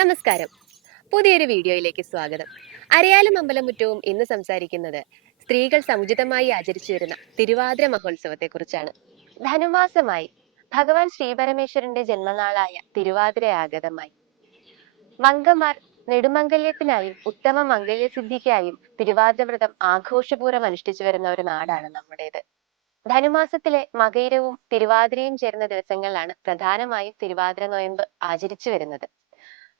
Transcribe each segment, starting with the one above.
നമസ്കാരം. പുതിയൊരു വീഡിയോയിലേക്ക് സ്വാഗതം. അരയാലും അമ്പലമുറ്റവും ഇന്ന് സംസാരിക്കുന്നത് സ്ത്രീകൾ സമുചിതമായി ആചരിച്ചു വരുന്ന തിരുവാതിര മഹോത്സവത്തെ കുറിച്ചാണ് ധനുമാസമായി ഭഗവാൻ ശ്രീപരമേശ്വരന്റെ ജന്മനാളായ തിരുവാതിര ആഗതമായി. വങ്കമാർ നെടുമംഗല്യത്തിനായും ഉത്തമ മംഗല്യസിദ്ധിക്കായും തിരുവാതിര വ്രതം ആഘോഷപൂർവം അനുഷ്ഠിച്ചു വരുന്ന ഒരു നാടാണ് നമ്മുടേത്. ധനുമാസത്തിലെ മകയിരവും തിരുവാതിരയും ചേർന്ന ദിവസങ്ങളിലാണ് പ്രധാനമായും തിരുവാതിര നോയമ്പ് ആചരിച്ചു വരുന്നത്.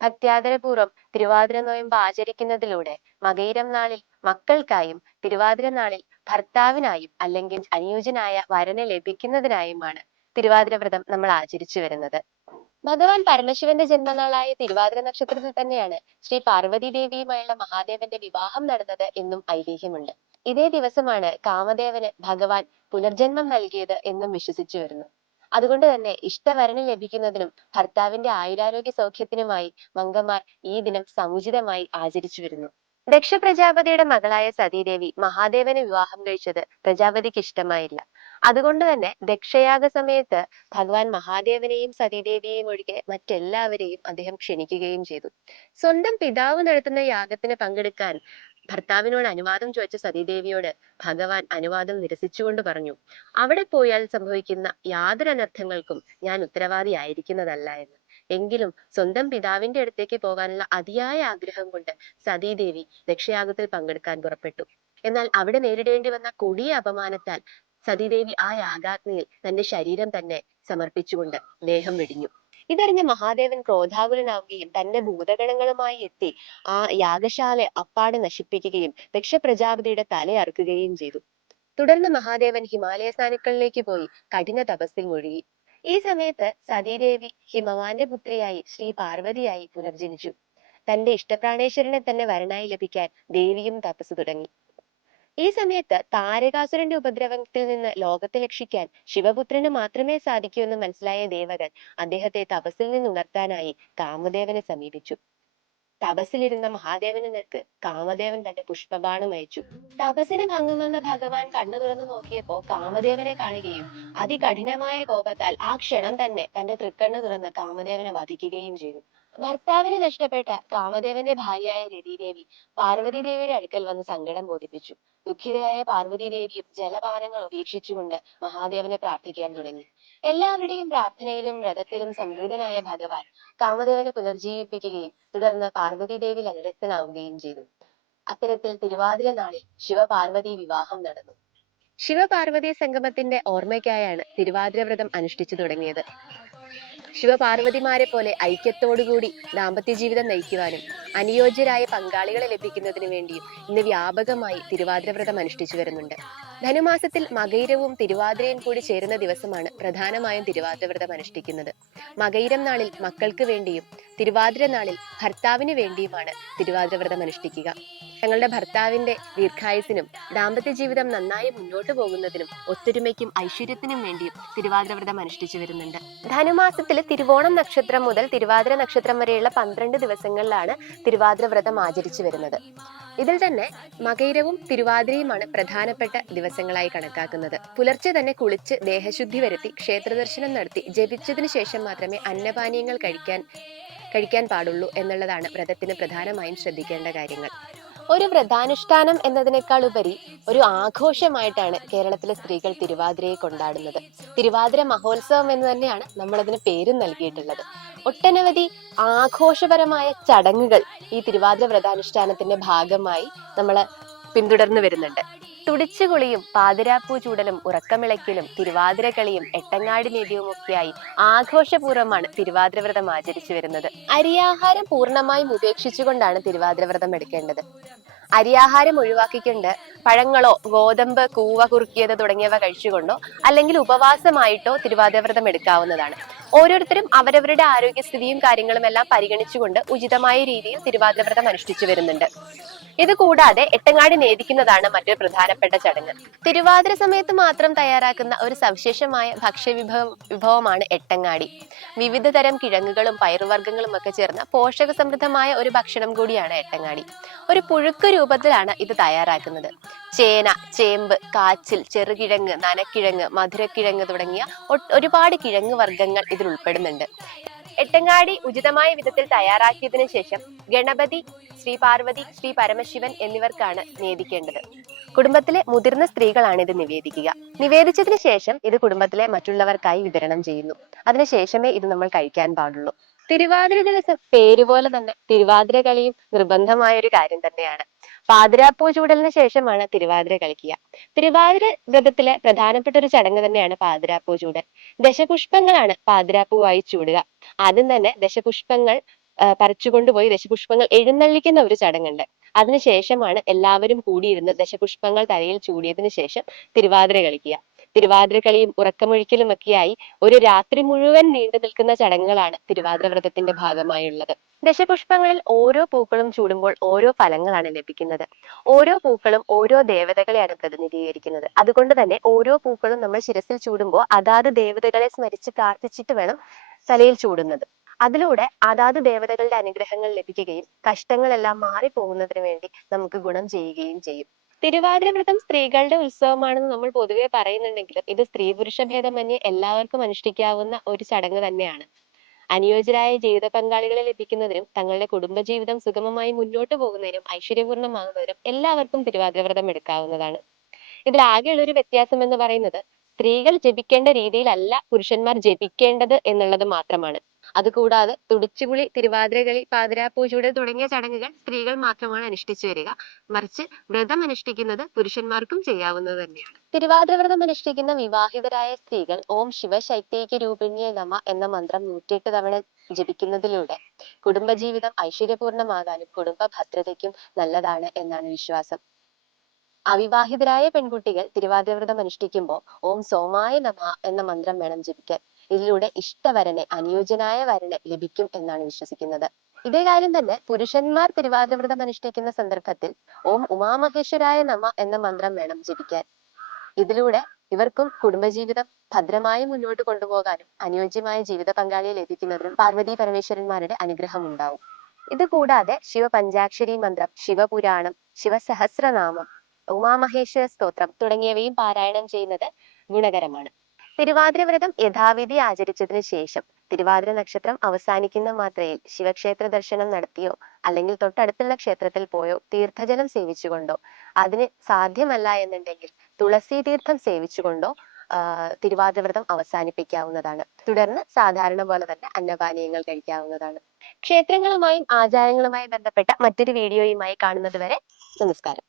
ഭക്ത്യാദരപൂർവം തിരുവാതിര നോയമ്പ് ആചരിക്കുന്നതിലൂടെ മകയിരം നാളിൽ മക്കൾക്കായും തിരുവാതിര നാളിൽ ഭർത്താവിനായും അല്ലെങ്കിൽ അനുയോജ്യനായ വരനെ ലഭിക്കുന്നതിനായുമാണ് തിരുവാതിര വ്രതം നമ്മൾ ആചരിച്ചു വരുന്നത്. ഭഗവാൻ പരമശിവന്റെ ജന്മനാളായ തിരുവാതിര നക്ഷത്രത്തിൽ തന്നെയാണ് ശ്രീ പാർവതി ദേവിയുമായുള്ള മഹാദേവന്റെ വിവാഹം നടന്നത് എന്നും ഐതിഹ്യമുണ്ട്. ഇതേ ദിവസമാണ് കാമദേവന് ഭഗവാൻ പുനർജന്മം നൽകിയത് എന്നും വിശ്വസിച്ചു വരുന്നു. അതുകൊണ്ട് തന്നെ ഇഷ്ടവരന് ലഭിക്കുന്നതിനും ഭർത്താവിന്റെ ആയുരാരോഗ്യ സൗഖ്യത്തിനുമായി മംഗമാർ ഈ ദിനം സമുചിതമായി ആചരിച്ചു വരുന്നു. ദക്ഷ പ്രജാപതിയുടെ മകളായ സതീദേവി മഹാദേവനെ വിവാഹം കഴിച്ചത് പ്രജാപതിക്ക് ഇഷ്ടമായില്ല. അതുകൊണ്ട് തന്നെ ദക്ഷയാഗ സമയത്ത് ഭഗവാൻ മഹാദേവനെയും സതീദേവിയെയും ഒഴികെ മറ്റെല്ലാവരെയും അദ്ദേഹം ക്ഷണിക്കുകയും ചെയ്തു. സ്വന്തം പിതാവ് നടത്തുന്ന യാഗത്തിന് പങ്കെടുക്കാൻ ഭർത്താവിനോട് അനുവാദം ചോദിച്ച സതീദേവിയോട് ഭഗവാൻ അനുവാദം നിരസിച്ചുകൊണ്ട് പറഞ്ഞു അവിടെ പോയാൽ സംഭവിക്കുന്ന യാതൊരു അനർത്ഥങ്ങൾക്കും ഞാൻ ഉത്തരവാദിയായിരിക്കുന്നതല്ല എന്ന്. എങ്കിലും സ്വന്തം പിതാവിന്റെ അടുത്തേക്ക് പോകാനുള്ള അതിയായ ആഗ്രഹം കൊണ്ട് സതീദേവി ദക്ഷയാഗത്തിൽ പങ്കെടുക്കാൻ പുറപ്പെട്ടു. എന്നാൽ അവിടെ നേരിടേണ്ടി വന്ന കൊടിയ അപമാനത്താൽ സതീദേവി ആ യാഗാഗ്നിയിൽ തന്റെ ശരീരം തന്നെ സമർപ്പിച്ചുകൊണ്ട് ദേഹം വെടിഞ്ഞു. ഇതറിഞ്ഞ മഹാദേവൻ ക്രോധാകുലനാവുകയും തന്റെ ഭൂതഗണങ്ങളുമായി എത്തി ആ യാഗശാല അപ്പാടെ നശിപ്പിക്കുകയും ദക്ഷപ്രജാപതിയുടെ തല അറുക്കുകയും ചെയ്തു. തുടർന്ന് മഹാദേവൻ ഹിമാലയ സാനുക്കളിലേക്ക് പോയി കഠിന തപസ്സിൽ മുഴുകി. ഈ സമയത്ത് സതീദേവി ഹിമവാന്റെ പുത്രിയായി ശ്രീ പാർവതിയായി പുനർജനിച്ചു. തന്റെ ഇഷ്ടപ്രാണേശ്വരനെ തന്നെ വരനായി ലഭിക്കാൻ ദേവിയും തപസ് തുടങ്ങി. ഈ സമയത്ത് താരകാസുരന്റെ ഉപദ്രവത്തിൽ നിന്ന് ലോകത്തെ രക്ഷിക്കാൻ ശിവപുത്രന് മാത്രമേ സാധിക്കൂ എന്ന് മനസ്സിലായ ദേവകൻ അദ്ദേഹത്തെ തപസ്സിൽ നിന്ന് ഉണർത്താനായി കാമദേവനെ സമീപിച്ചു. തപസ്സിലിരുന്ന മഹാദേവന് നേർക്ക് കാമദേവൻ തന്റെ പുഷ്പബാണം അയച്ചു. തപസ്സിന് ഭംഗം വന്ന ഭഗവാൻ കണ്ണു തുറന്നു നോക്കിയപ്പോ കാമദേവനെ കാണുകയും അതികഠിനമായ കോപത്താൽ ആ ക്ഷണം തന്നെ തന്റെ തൃക്കണ്ണു തുറന്ന് കാമദേവനെ വധിക്കുകയും ചെയ്തു. ഭർത്താവിനെ നഷ്ടപ്പെട്ട കാമദേവന്റെ ഭാര്യയായ രതിദേവി പാർവതി ദേവിയുടെ അടുക്കൽ വന്ന് സങ്കടം ബോധിപ്പിച്ചു. ദുഃഖിതയായ പാർവതി ദേവിയും ജലപാനങ്ങൾ ഉപേക്ഷിച്ചുകൊണ്ട് മഹാദേവനെ പ്രാർത്ഥിക്കാൻ തുടങ്ങി. എല്ലാവരുടെയും പ്രാർത്ഥനയിലും വ്രതത്തിലും സംപ്രീതനായ ഭഗവാൻ കാമദേവനെ പുനർജീവിപ്പിക്കുകയും തുടർന്ന് പാർവതി ദേവി ലളിതനാവുകയും ചെയ്തു. അത്തരത്തിൽ തിരുവാതിര നാളിൽ ശിവപാർവതി വിവാഹം നടന്നു. ശിവപാർവതി സംഗമത്തിന്റെ ഓർമ്മയ്ക്കായാണ് തിരുവാതിര വ്രതം അനുഷ്ഠിച്ചു തുടങ്ങിയത്. ശിവപാർവതിമാരെ പോലെ ഐക്യത്തോടുകൂടി ദാമ്പത്യ ജീവിതം നയിക്കുവാനും അനുയോജ്യരായ പങ്കാളികളെ ലഭിക്കുന്നതിനു വേണ്ടിയും ഇന്ന് വ്യാപകമായി തിരുവാതിര വ്രതം അനുഷ്ഠിച്ചു വരുന്നുണ്ട്. ധനുമാസത്തിൽ മകൈരവും തിരുവാതിരയും കൂടി ചേരുന്ന ദിവസമാണ് പ്രധാനമായും തിരുവാതിര വ്രതം അനുഷ്ഠിക്കുന്നത്. മകൈരം നാളിൽ മക്കൾക്ക് വേണ്ടിയും തിരുവാതിര നാളിൽ ഭർത്താവിന് വേണ്ടിയുമാണ് തിരുവാതിര വ്രതം അനുഷ്ഠിക്കുക. തങ്ങളുടെ ഭർത്താവിന്റെ ദീർഘായുസിനും ദാമ്പത്യ ജീവിതം നന്നായി മുന്നോട്ട് പോകുന്നതിനും ഒത്തൊരുമയ്ക്കും ഐശ്വര്യത്തിനും വേണ്ടിയും തിരുവാതിരവ്രതം അനുഷ്ഠിച്ചു വരുന്നുണ്ട്. ധനുമാസത്തിൽ തിരുവോണം നക്ഷത്രം മുതൽ തിരുവാതിര നക്ഷത്രം വരെയുള്ള പന്ത്രണ്ട് ദിവസങ്ങളിലാണ് തിരുവാതിരവ്രതം ആചരിച്ചു വരുന്നത്. ഇതിൽ തന്നെ മകൈരവും തിരുവാതിരയുമാണ് പ്രധാനപ്പെട്ട ദിവസങ്ങളായി കണക്കാക്കുന്നത്. പുലർച്ചെ തന്നെ കുളിച്ച് ദേഹശുദ്ധി വരുത്തി ക്ഷേത്ര ദർശനം നടത്തി ജപിച്ചതിനു ശേഷം മാത്രമേ അന്നപാനീയങ്ങൾ കഴിക്കാൻ കഴിക്കാൻ പാടുള്ളൂ എന്നുള്ളതാണ് വ്രതത്തിന് പ്രധാനമായും ശ്രദ്ധിക്കേണ്ട കാര്യങ്ങൾ. ഒരു വ്രതാനുഷ്ഠാനം എന്നതിനേക്കാൾ ഉപരി ഒരു ആഘോഷമായിട്ടാണ് കേരളത്തിലെ സ്ത്രീകൾ തിരുവാതിരയെ കൊണ്ടാടുന്നത്. തിരുവാതിര മഹോത്സവം എന്ന് തന്നെയാണ് നമ്മൾ അതിന് പേരും നൽകിയിട്ടുള്ളത്. ഒട്ടനവധി ആഘോഷപരമായ ചടങ്ങുകൾ ഈ തിരുവാതിര വ്രതാനുഷ്ഠാനത്തിന്റെ ഭാഗമായി നമ്മൾ പിന്തുടർന്നു വരുന്നുണ്ട്. തുടിച്ചുകുളിയും പാതിരാപ്പൂ ചൂടലും ഉറക്കമിളയ്ക്കലും തിരുവാതിര കളിയും എട്ടങ്ങാടി നേദ്യവും ഒക്കെയായി ആഘോഷപൂർവമാണ് തിരുവാതിര വ്രതം ആചരിച്ചു വരുന്നത്. അരിയാഹാരം പൂർണമായും ഉപേക്ഷിച്ചുകൊണ്ടാണ് തിരുവാതിരവ്രതം എടുക്കേണ്ടത്. അരിയാഹാരം ഒഴിവാക്കിക്കൊണ്ട് പഴങ്ങളോ ഗോതമ്പ് കൂവ കുറുക്കിയത് തുടങ്ങിയവ കഴിച്ചുകൊണ്ടോ അല്ലെങ്കിൽ ഉപവാസമായിട്ടോ തിരുവാതിരവ്രതം എടുക്കാവുന്നതാണ്. ഓരോരുത്തരും അവരവരുടെ ആരോഗ്യസ്ഥിതിയും കാര്യങ്ങളും എല്ലാം പരിഗണിച്ചുകൊണ്ട് ഉചിതമായ രീതിയിൽ തിരുവാതിരവ്രതം അനുഷ്ഠിച്ചു വരുന്നുണ്ട്. ഇത് കൂടാതെ എട്ടങ്ങാടി നേദിക്കുന്നതാണ് മറ്റൊരു പ്രധാനപ്പെട്ട ചടങ്ങ്. തിരുവാതിര സമയത്ത് മാത്രം തയ്യാറാക്കുന്ന ഒരു സവിശേഷമായ ഭക്ഷ്യവിഭവം വിഭവമാണ് എട്ടങ്ങാടി. വിവിധ തരം കിഴങ്ങുകളും പയറുവർഗങ്ങളും ഒക്കെ ചേർന്ന പോഷക സമൃദ്ധമായ ഒരു ഭക്ഷണം കൂടിയാണ് എട്ടങ്ങാടി. ഒരു പുഴുക്ക് രൂപത്തിലാണ് ഇത് തയ്യാറാക്കുന്നത്. ചേന ചേമ്പ് കാച്ചിൽ ചെറുകിഴങ്ങ് നനക്കിഴങ്ങ് മധുരക്കിഴങ്ങ് തുടങ്ങിയ ഒരുപാട് കിഴങ്ങ് വർഗങ്ങൾ ഇതിൽ ഉൾപ്പെടുന്നുണ്ട്. എട്ടങ്ങാടി ഉചിതമായ വിധത്തിൽ തയ്യാറാക്കിയതിനു ശേഷം ഗണപതി ശ്രീ പാർവതി ശ്രീ പരമശിവൻ എന്നിവർക്കാണ് നിവേദിക്കേണ്ടത്. കുടുംബത്തിലെ മുതിർന്ന സ്ത്രീകളാണ് ഇത് നിവേദിക്കുക. നിവേദിച്ചതിന് ശേഷം ഇത് കുടുംബത്തിലെ മറ്റുള്ളവർക്കായി വിതരണം ചെയ്യുന്നു. അതിനുശേഷമേ ഇത് നമ്മൾ കഴിക്കാൻ പാടുള്ളൂ. തിരുവാതിര ദിവസം പേര് പോലെ തന്നെ തിരുവാതിര കളിയും നിർബന്ധമായ ഒരു കാര്യം തന്നെയാണ്. പാതിരാപ്പൂ ചൂടലിന് ശേഷമാണ് തിരുവാതിര കളിക്കുക. തിരുവാതിര വ്രതത്തിലെ പ്രധാനപ്പെട്ട ഒരു ചടങ്ങ് തന്നെയാണ് പാതിരാപ്പൂ ചൂടൽ. ദശപുഷ്പങ്ങളാണ് പാതിരാപ്പൂവായി ചൂടുക. ആദ്യം തന്നെ ദശപുഷ്പങ്ങൾ പറിച്ചുകൊണ്ടുപോയി ദശപുഷ്പങ്ങൾ എഴുന്നള്ളിക്കുന്ന ഒരു ചടങ്ങുണ്ട്. അതിനുശേഷമാണ് എല്ലാവരും കൂടിയിരുന്ന് ദശപുഷ്പങ്ങൾ തലയിൽ ചൂടിയതിനു ശേഷം തിരുവാതിര കളിക്കുക. തിരുവാതിര കളിയും ഉറക്കമൊഴിക്കലും ഒക്കെയായി ഒരു രാത്രി മുഴുവൻ നീണ്ടു നിൽക്കുന്ന ചടങ്ങുകളാണ് തിരുവാതിര വ്രതത്തിന്റെ ഭാഗമായുള്ളത്. ദശപുഷ്പങ്ങളിൽ ഓരോ പൂക്കളും ചൂടുമ്പോൾ ഓരോ ഫലങ്ങളാണ് ലഭിക്കുന്നത്. ഓരോ പൂക്കളും ഓരോ ദേവതകളെയാണ് പ്രതിനിധീകരിക്കുന്നത്. അതുകൊണ്ട് തന്നെ ഓരോ പൂക്കളും നമ്മൾ ശിരസിൽ ചൂടുമ്പോൾ അതാത് ദേവതകളെ സ്മരിച്ച് പ്രാർത്ഥിച്ചിട്ട് വേണം തലയിൽ ചൂടുന്നത്. അതിലൂടെ അതാത് ദേവതകളുടെ അനുഗ്രഹങ്ങൾ ലഭിക്കുകയും കഷ്ടങ്ങളെല്ലാം മാറിപ്പോകുന്നതിന് വേണ്ടി നമുക്ക് ഗുണം ചെയ്യുകയും ചെയ്യും. തിരുവാതിര വ്രതം സ്ത്രീകളുടെ ഉത്സവമാണെന്ന് നമ്മൾ പൊതുവെ പറയുന്നുണ്ടെങ്കിലും ഇത് സ്ത്രീ പുരുഷ ഭേദമന്യേ എല്ലാവർക്കും അനുഷ്ഠിക്കാവുന്ന ഒരു ചടങ്ങ് തന്നെയാണ്. അനുയോജ്യരായ ജീവിത പങ്കാളികളെ ലഭിക്കുന്നതിനും തങ്ങളുടെ കുടുംബജീവിതം സുഗമമായി മുന്നോട്ട് പോകുന്നതിനും ഐശ്വര്യപൂർണമാകുന്നതിനും എല്ലാവർക്കും തിരുവാതിര വ്രതം എടുക്കാവുന്നതാണ്. ഇതിൽ ആകെയുള്ള ഒരു വ്യത്യാസം എന്ന് പറയുന്നത് സ്ത്രീകൾ ജപിക്കേണ്ട രീതിയിലല്ല പുരുഷന്മാർ ജപിക്കേണ്ടത് എന്നുള്ളത് മാത്രമാണ്. അതുകൂടാതെ തുടിച്ചുപുളി തിരുവാതിരകളി പാതിരാപ്പൂചൂട് തുടങ്ങിയ ചടങ്ങുകൾ സ്ത്രീകൾ മാത്രമാണ് അനുഷ്ഠിച്ചു വരിക. മറിച്ച് വ്രതം അനുഷ്ഠിക്കുന്നത് പുരുഷന്മാർക്കും ചെയ്യാവുന്നത് തന്നെയാണ്. തിരുവാതിര വ്രതം അനുഷ്ഠിക്കുന്ന വിവാഹിതരായ സ്ത്രീകൾ ഓം ശിവശൈത്യൈക്യ രൂപിണിയെ നമ എന്ന മന്ത്രം നൂറ്റിയെട്ട് തവണ ജപിക്കുന്നതിലൂടെ കുടുംബജീവിതം ഐശ്വര്യപൂർണമാകാനും കുടുംബ ഭദ്രതയ്ക്കും നല്ലതാണ് എന്നാണ് വിശ്വാസം. അവിവാഹിതരായ പെൺകുട്ടികൾ തിരുവാതിര വ്രതം അനുഷ്ഠിക്കുമ്പോൾ ഓം സോമായ നമ എന്ന മന്ത്രം വേണം ജപിക്കാൻ. ഇതിലൂടെ ഇഷ്ടവരനെ അനുയോജ്യനായ വരനെ ലഭിക്കും എന്നാണ് വിശ്വസിക്കുന്നത്. ഇതേ കാര്യം തന്നെ പുരുഷന്മാർ തിരുവാതിര വ്രതം അനുഷ്ഠിക്കുന്ന സന്ദർഭത്തിൽ ഓം ഉമാമഹേശ്വരായ നമ എന്ന മന്ത്രം വേണം ജപിക്കാൻ. ഇതിലൂടെ ഇവർക്കും കുടുംബജീവിതം ഭദ്രമായി മുന്നോട്ട് കൊണ്ടുപോകാനും അനുയോജ്യമായ ജീവിത പങ്കാളിയെ ലഭിക്കുന്നതിനും പാർവതി പരമേശ്വരന്മാരുടെ അനുഗ്രഹം ഉണ്ടാവും. ഇത് കൂടാതെ ശിവപഞ്ചാക്ഷരി മന്ത്രം ശിവപുരാണം ശിവസഹസ്രനാമം ഉമാമഹേശ്വര സ്തോത്രം തുടങ്ങിയവയും പാരായണം ചെയ്യുന്നത് ഗുണകരമാണ്. തിരുവാതിര വ്രതം യഥാവിധി ആചരിച്ചതിന് ശേഷം തിരുവാതിര നക്ഷത്രം അവസാനിക്കുന്ന മാത്രയിൽ ശിവക്ഷേത്ര ദർശനം നടത്തിയോ അല്ലെങ്കിൽ തൊട്ടടുത്തുള്ള ക്ഷേത്രത്തിൽ പോയോ തീർത്ഥജലം സേവിച്ചുകൊണ്ടോ അതിന് സാധ്യമല്ല എന്നുണ്ടെങ്കിൽ തുളസി തീർത്ഥം സേവിച്ചുകൊണ്ടോ തിരുവാതിരവ്രതം തിരുവാതിര വ്രതം അവസാനിപ്പിക്കാവുന്നതാണ്. തുടർന്ന് സാധാരണ പോലെ തന്നെ അന്നപാനീയങ്ങൾ കഴിക്കാവുന്നതാണ്. ക്ഷേത്രങ്ങളുമായും ആചാരങ്ങളുമായും ബന്ധപ്പെട്ട മറ്റൊരു വീഡിയോയുമായി കാണുന്നത് വരെ നമസ്കാരം.